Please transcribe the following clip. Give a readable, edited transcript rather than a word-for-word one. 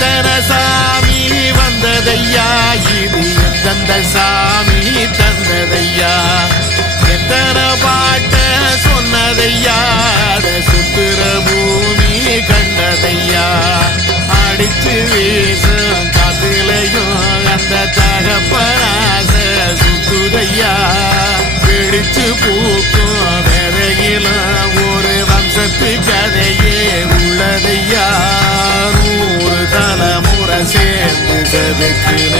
எத்தனை சாமி வந்ததையா, இது எந்தெந்த சாமி தந்ததையா, எத்தனை பாட்ட சொன்னதையா, அதை சுத்துற பூமி கண்டதையா, அடிச்சு வீசும் காத்துலையும் அந்த தகப்பனாச சுத்துதையா, பிடிச்சு பூக்கும் விதையிலும் ஒரு வம்சத்து கதையே உள்ளதையா, 100 தலைமுறை சேர்ந்து செதுக்குன